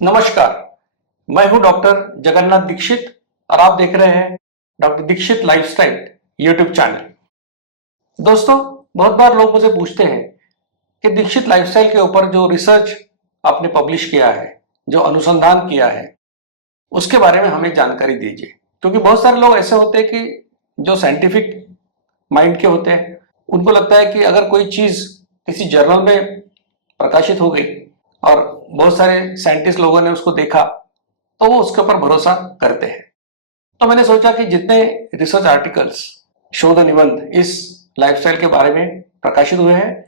नमस्कार, मैं हूं डॉक्टर जगन्नाथ दीक्षित और आप देख रहे हैं doctor Dixit lifestyle YouTube channel. दोस्तों, बहुत बार लोग मुझे पूछते हैं कि दीक्षित लाइफस्टाइल के ऊपर जो रिसर्च आपने पब्लिश किया है, जो अनुसंधान किया है, उसके बारे में हमें जानकारी दीजिए। क्योंकि बहुत सारे लोग ऐसे होते हैं कि जो साइंटिफिक माइंड के होते हैं, उनको लगता है कि अगर कोई चीज किसी जर्नल में प्रकाशित हो गई और बहुत सारे साइंटिस्ट लोगों ने उसको देखा तो वो उसके ऊपर भरोसा करते हैं। तो मैंने सोचा कि जितने रिसर्च आर्टिकल्स, शोध निबंध इस लाइफस्टाइल के बारे में प्रकाशित हुए हैं,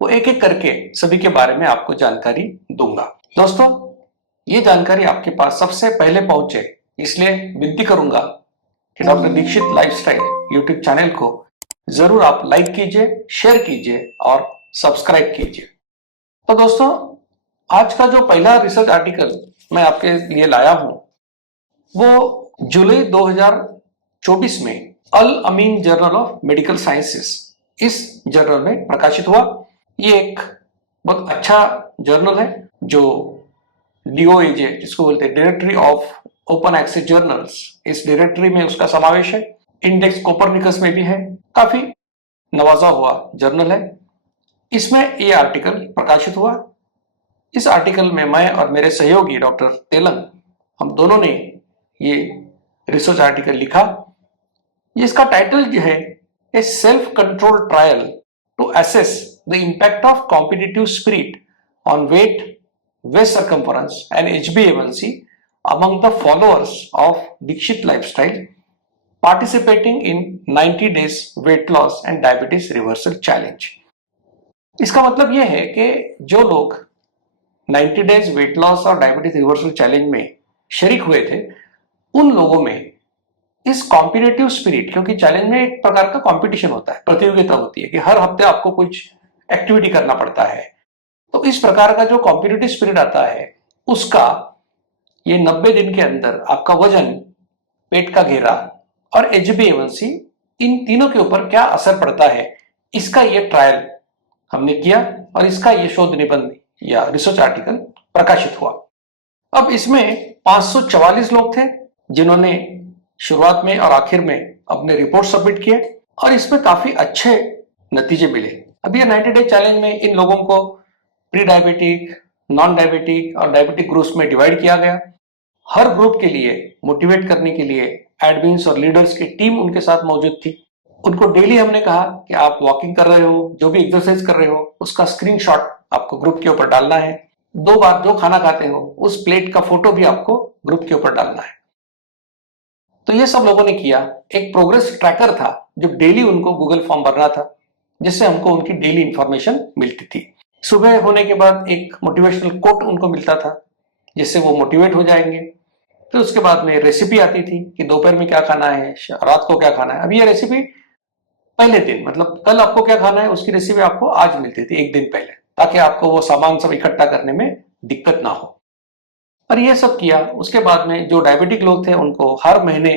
वो एक एक करके सभी के बारे में आपको जानकारी दूंगा। दोस्तों, ये जानकारी आपके पास सबसे पहले पहुंचे, इसलिए विनती करूंगा कि doctor Dixit lifestyle YouTube channel को जरूर आप लाइक कीजिए, शेयर कीजिए और सब्सक्राइब कीजिए। तो दोस्तों, आज का जो पहला रिसर्च आर्टिकल मैं आपके लिए लाया हूं, वो जुलाई 2024 में अल अमीन जर्नल ऑफ मेडिकल साइंसेस इस जर्नल में प्रकाशित हुआ। ये एक बहुत अच्छा जर्नल है जो डीओएजे, जिसको बोलते हैं directory of open access journals, इस डायरेक्टरी में उसका समावेश है। इंडेक्स कोपरनिकस में भी है। काफी नवाजा हुआ जर्नल है। इसमें ये आर्टिकल प्रकाशित हुआ। इस आर्टिकल में मैं और मेरे सहयोगी डॉक्टर तेलंग, हम दोनों ने ये रिसर्च आर्टिकल लिखा। इसका टाइटल जो है, a self control trial to assess the impact of competitive spirit on weight, waist circumference and HbA1c among the followers of Dixit lifestyle participating in 90 days weight loss and diabetes reversal challenge. इसका मतलब यह है कि जो लोग 90 days weight loss और diabetes reversal challenge में शरीक हुए थे, उन लोगों में इस कॉम्पिटिटिव स्पिरिट, क्योंकि चैलेंज में एक प्रकार का कंपटीशन होता है, प्रतियोगिता होती है कि हर हफ्ते आपको कुछ एक्टिविटी करना पड़ता है, तो इस प्रकार का जो कॉम्पिटिटिव स्पिरिट आता है, उसका ये 90 दिन के अंदर आपका वजन, पेट का घेरा और HbA1c, इन तीनों के ऊपर क्या असर पड़ता है, इसका ये ट्रायल हमने किया और इसका ये शोध निबंध या रिसर्च आर्टिकल प्रकाशित हुआ। अब इसमें 544 लोग थे जिन्होंने शुरुआत में और आखिर में अपने रिपोर्ट सबमिट किए और इसमें काफी अच्छे नतीजे मिले। अब ये 90 डे चैलेंज में इन लोगों को प्री डायबिटिक, नॉन डायबिटिक और डायबिटिक ग्रुप्स में डिवाइड किया गया। हर ग्रुप के लिए मोटिवेट करने के लिए एडमिन्स और लीडर्स की टीम उनके साथ मौजूद थी। उनको डेली हमने कहा कि आप वॉकिंग कर रहे हो, जो भी एक्सरसाइज कर रहे हो, उसका स्क्रीनशॉट आपको ग्रुप के ऊपर डालना है। 2 बार जो खाना खाते हो उस प्लेट का फोटो भी आपको ग्रुप के ऊपर डालना है। तो ये सब लोगों ने किया। एक प्रोग्रेस ट्रैकर था जो डेली उनको गूगल फॉर्म भरना था, जिससे हमको उनकी डेली इंफॉर्मेशन मिलती थी। सुबह होने के बाद एक मोटिवेशनल कोट उनको मिलता था, जिससे वो मोटिवेट हो जाएंगे। फिर उसके बाद में रेसिपी आती थी कि दोपहर में क्या खाना है, रात को क्या खाना है। अब ये रेसिपी पहले दिन, मतलब कल आपको क्या खाना है, उसकी रेसिपी आपको आज मिलती थी एक दिन पहले, ताकि आपको वो सामान सब इकट्ठा करने में दिक्कत ना हो। और ये सब किया। उसके बाद में जो डायबिटिक लोग थे उनको हर महीने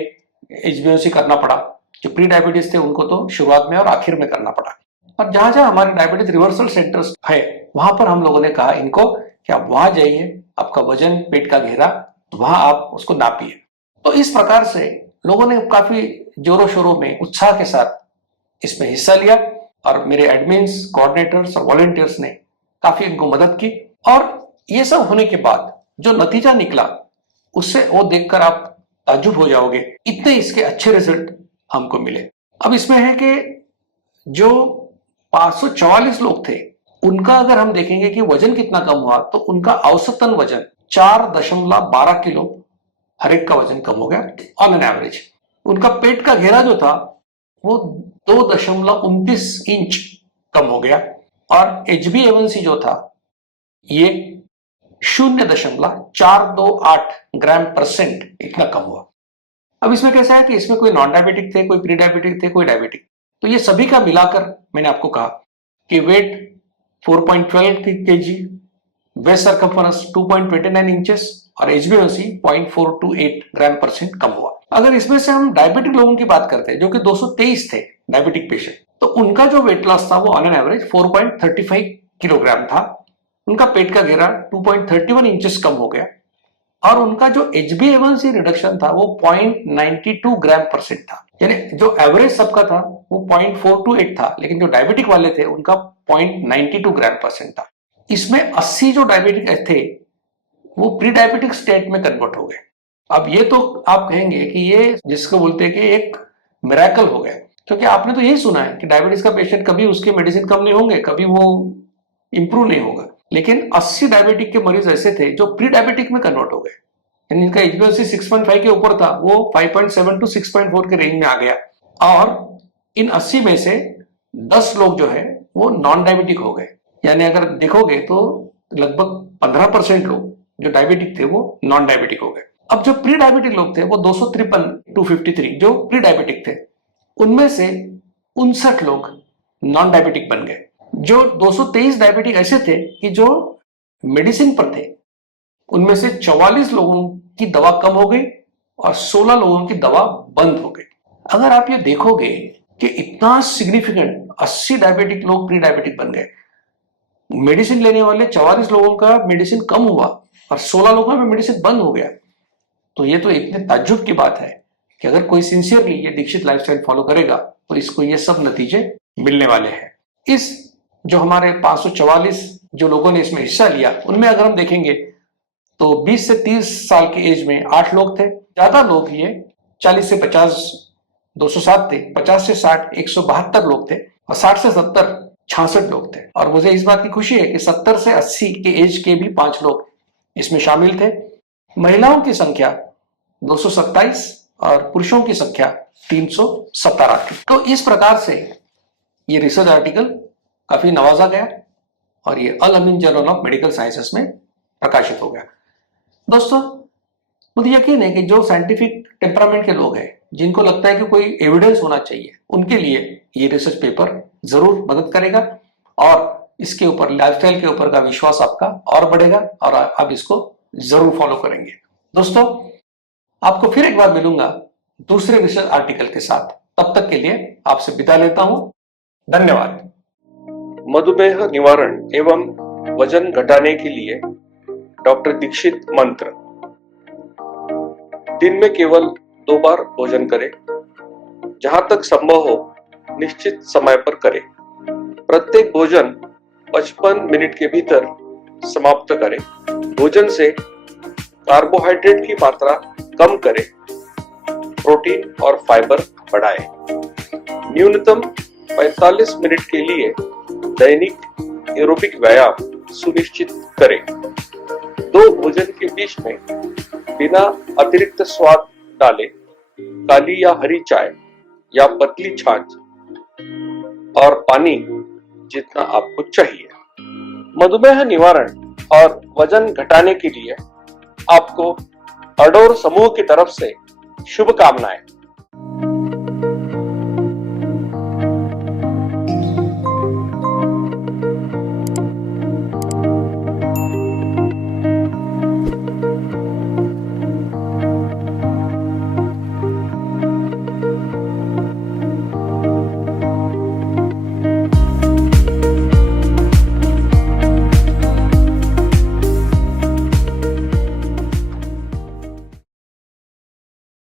HbA1c करना पड़ा। जो प्री डायबिटीज थे उनको तो शुरुआत में और आखिर में करना पड़ा। और जहां जहां हमारे डायबिटीज रिवर्सल सेंटर्स है, वहां पर हम लोगों ने कहा इनको कि आप वहां जाइए, आपका वजन, पेट का घेरा, वहां आप उसको नापिए। तो इस प्रकार से लोगों ने काफी जोरों शोरों में, उत्साह के साथ इसमें हिस्सा लिया और मेरे एडमिन्स, कोऑर्डिनेटर्स और वॉलंटियर्स ने काफी इनको मदद की। और ये सब होने के बाद जो नतीजा निकला, उससे वो देखकर आप ताज्जुब हो जाओगे, इतने इसके अच्छे रिजल्ट हमको मिले। अब इसमें है कि जो 544 लोग थे, उनका अगर हम देखेंगे कि वजन कितना कम हुआ, तो उनका औसतन वजन 4.12 किलो हर एक का वजन कम हो गया ऑन एन एवरेज। उनका पेट का घेरा जो था वो 2.29 इंच कम हो गया और HbA1c जो था ये 0.428 ग्राम परसेंट इतना कम हुआ। अब इसमें कैसा है कि इसमें कोई नॉन डायबिटिक थे, कोई प्री डायबिटिक थे, कोई डायबिटिक, तो ये सभी का मिलाकर मैंने आपको कहा कि weight 4.12 kg, waist circumference 2.29 inches और HbA1c 0.428 ग्राम परसेंट कम हुआ। अगर इसमें से हम डायबिटिक लोगों की बात करते हैं, जो कि 223 थे डायबिटिक पेशेंट, तो उनका जो वेट लॉस था वो ऑन एन एवरेज 4.35 किलोग्राम था। उनका पेट का घेरा 2.31 इंचेस कम हो गया और उनका जो HbA1c रिडक्शन था वो 0.92 ग्राम पर सेंट था, यानी जो एवरेज सबका था वो 0.428 था, लेकिन जो डायबिटिक वाले थे उनका 0.92 ग्राम पर सेंट था। इसमें 80 जो डायबिटिक थे वो प्री डायबिटिक स्टेट में कन्वर्ट हो गए। अब ये तो आप कहेंगे कि ये जिसको बोलते हैं कि एक मिरेकल हो गया, क्योंकि आपने तो यही सुना है कि डायबिटीज का पेशेंट कभी उसके मेडिसिन कम नहीं होंगे, कभी वो इंप्रूव नहीं होगा। लेकिन 80 डायबिटिक के मरीज ऐसे थे जो प्री डायबिटिक में कन्वर्ट हो गए, यानी इनका HbA1c 6.5 के ऊपर था, वो 5.7 टू 6.4 के रेंज में आ गया। और इन 80 में से 10 लोग जो है वो नॉन डायबिटिक हो गए, यानी अगर देखोगे तो लगभग 15% लोग जो डायबिटिक थे वो नॉन डायबिटिक हो गए। अब जो प्री डायबिटिक लोग थे वो 253 जो प्री डायबिटिक थे, उनमें से 59 लोग नॉन डायबिटिक बन गए। जो 223 डायबिटिक ऐसे थे कि जो मेडिसिन पर थे, उनमें से 44 लोगों की दवा कम हो गई और 16 लोगों की दवा बंद हो गई। अगर आप ये देखोगे कि इतना सिग्निफिकेंट 80 डायबिटिक लोग प्री डायबिटिक बन गए, मेडिसिन लेने वाले 44 लोगों का मेडिसिन कम हुआ और 16 लोगों में मेडिसिन बंद हो गया, तो ये तो इतने ताज्जुब की बात है कि अगर कोई सिंसियरली ये दीक्षित लाइफस्टाइल फॉलो करेगा तो इसको ये सब नतीजे मिलने वाले हैं। इस जो हमारे 544 जो लोगों ने इसमें हिस्सा लिया, उनमें अगर हम देखेंगे तो 20 से 30 साल की एज में 8 लोग थे। ज्यादा लोग ये 40 से 50 207 थे, 50 से 60 172 लोग थे और 60 से 70 66 लोग थे। और मुझे इस बात की खुशी है कि 70 से 80 के एज के भी 5 लोग इसमें शामिल थे। महिलाओं की संख्या 227 और पुरुषों की संख्या 317 थी। तो इस प्रकार से ये रिसर्च आर्टिकल काफी नवाजा गया और ये अल अमीन जर्नल ऑफ मेडिकल साइंसेस में प्रकाशित हो गया। दोस्तों, मुझे यकीन है कि जो साइंटिफिक टेम्परामेंट के लोग हैं, जिनको लगता है कि कोई एविडेंस होना चाहिए, उनके लिए ये रिसर्च पेपर जरूर मदद करेगा और इसके ऊपर, लाइफस्टाइल के ऊपर का विश्वास आपका और बढ़ेगा और आप इसको जरूर फॉलो करेंगे। दोस्तों, आपको फिर एक बार मिलूंगा दूसरे रिसर्च आर्टिकल के साथ। तब तक के लिए आपसे विदा लेता हूं। धन्यवाद। मधुमेह निवारण एवं वजन घटाने के लिए डॉक्टर दीक्षित मंत्र। दिन में केवल 2 बार भोजन करें। जहां तक संभव हो निश्चित समय पर करें। प्रत्येक भोजन 55 मिनट के भीतर समाप्त करें। भोजन से कार्बोहाइड्रेट की मात्रा कम करें। प्रोटीन और फाइबर बढ़ाएं। न्यूनतम 45 मिनट के लिए दैनिक एरोबिक व्यायाम सुनिश्चित करें। 2 भोजन के बीच में बिना अतिरिक्त स्वाद डाले काली या हरी चाय या पतली छाछ और पानी जितना आपको चाहिए। मधुमेह निवारण और वजन घटाने के लिए आपको अडोर समूह की तरफ से शुभकामनाएं।